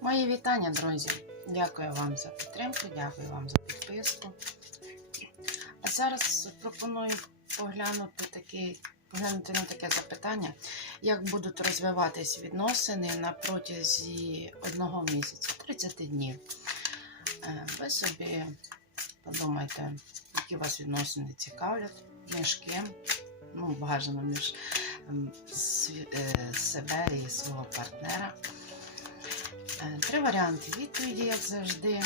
Мої вітання, друзі. Дякую вам за підтримку, дякую вам за підписку. А зараз пропоную поглянути такий, поглянути на таке запитання, як будуть розвиватись відносини на протязі одного місяця, 30 днів. Е, Ви собі подумайте, які вас відносини цікавлять, між ким, ну, бажано між ем, е, себе і свого партнера. Е, Три варіанти відповіді, як завжди.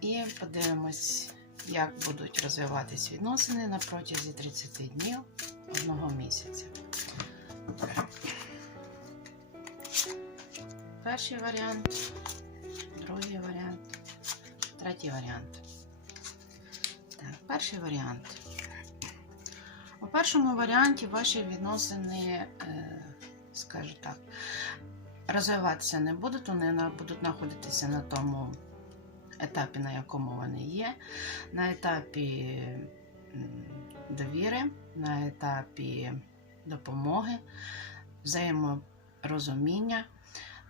І подивимось, як будуть розвиватись відносини на протязі 30 днів одного місяця. Перший варіант, другий варіант, третій варіант. Так, перший варіант. У першому варіанті ваші відносини, е, скажу так, розвиватися не будуть, вони будуть знаходитися на тому етапі, на якому вони є, на етапі довіри, на етапі допомоги, взаєморозуміння,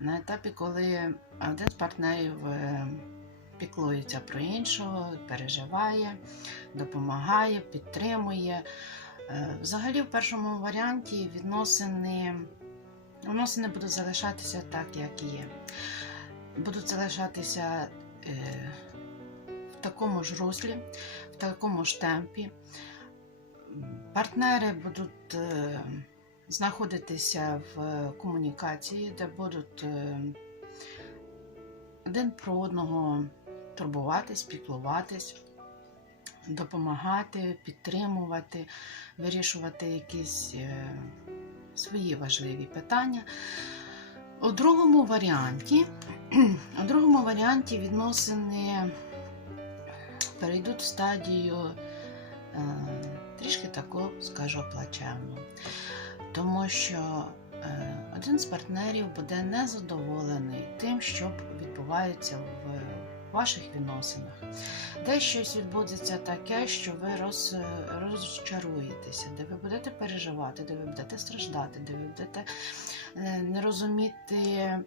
на етапі, коли один з партнерів е, піклується про іншого, переживає, допомагає, підтримує. Е, Взагалі, в першому варіанті відносини Відносини будуть залишатися так, як є. Будуть залишатися е, в такому ж руслі, в такому ж темпі. Партнери будуть е, знаходитися в комунікації, де будуть е, один про одного турбуватись, піклуватись, допомагати, підтримувати, вирішувати якісь. Е, свої важливі питання. У другому варіанті, у другому варіанті відносини перейдуть в стадію е, трішки таку, скажу, плачевну. Тому що е, один з партнерів буде незадоволений тим, що відбувається в ваших відносинах. Де щось відбудеться таке, що ви роз, розчаруєтеся, де ви будете переживати, де ви будете страждати, де ви будете е, не розуміти,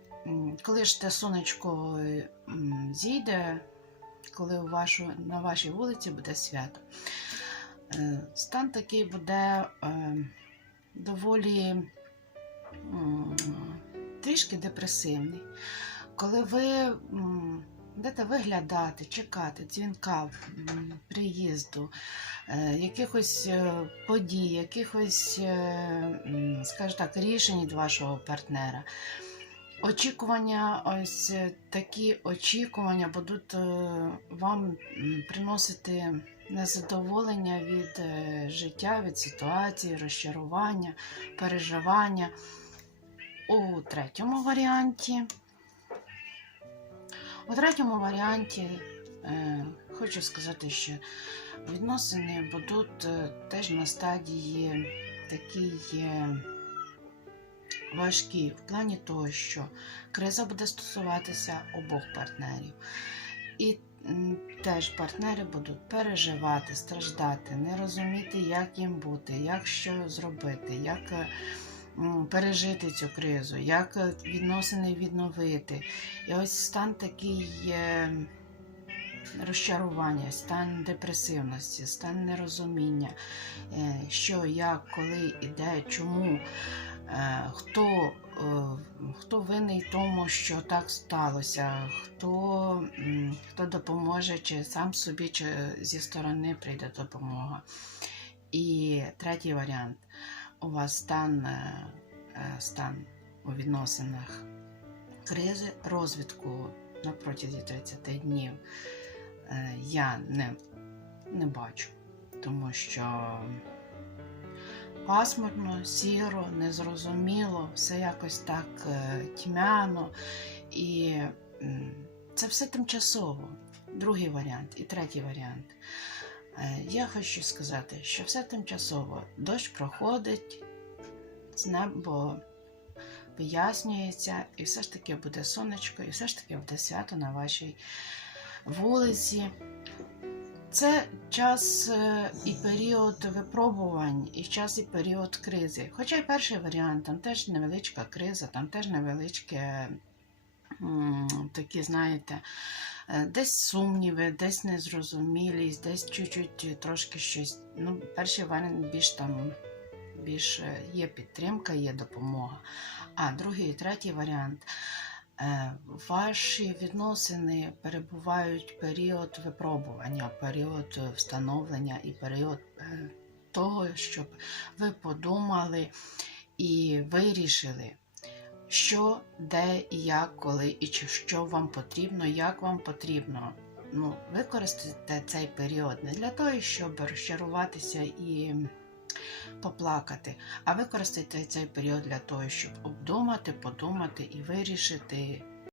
коли ж те сонечко зійде, коли у вашу, на вашій вулиці буде свято. Е, Стан такий буде е, доволі трішки депресивний. Коли ви будете виглядати, чекати дзвінка, приїзду, е, якихось е, подій, якихось, е, скажімо так, рішень вашого партнера. Очікування, ось такі очікування будуть вам приносити незадоволення від життя, від ситуації, розчарування, переживання. У третьому варіанті у третьому варіанті е, хочу сказати, що відносини будуть е, теж на стадії такій е, важкі, в плані того, що криза буде стосуватися обох партнерів. І теж партнери будуть переживати, страждати, не розуміти, як їм бути, як що зробити, як е, пережити цю кризу, як е, відносини відновити. І ось стан такий розчарування, стан депресивності, стан нерозуміння, е, що, як, коли, і де, чому, е, хто, хто винний тому, що так сталося, хто, хто допоможе, чи сам собі, чи зі сторони прийде допомога. І третій варіант. У вас стан, е, е, стан у відносинах кризи розвитку на протязі 30 днів е, я не, не бачу, тому що пасмурно, сіро, незрозуміло, все якось так тьмяно. І це все тимчасово. Другий варіант і третій варіант. Е, Я хочу сказати, що все тимчасово. Дощ проходить, з небо вияснюється, і все ж таки буде сонечко, і все ж таки буде свято на вашій вулиці. Це час е, і період випробувань, і час і період кризи. Хоча й перший варіант, там теж невеличка криза, там теж невеличке такі, знаєте, десь сумніви, десь незрозумілість, десь чуть-чуть трошки щось. Ну, перший варіант більш там більш е, є підтримка, є допомога. А другий і третій варіант. е, Ваші відносини перебувають період випробування, період е, встановлення і період е, того, щоб ви подумали і вирішили, що, де і як, коли, і чи що вам потрібно, як вам потрібно. Ну, використайте цей період не для того, щоб розчаруватися і поплакати, а використайте цей період для того, щоб обдумати, подумати і вирішити,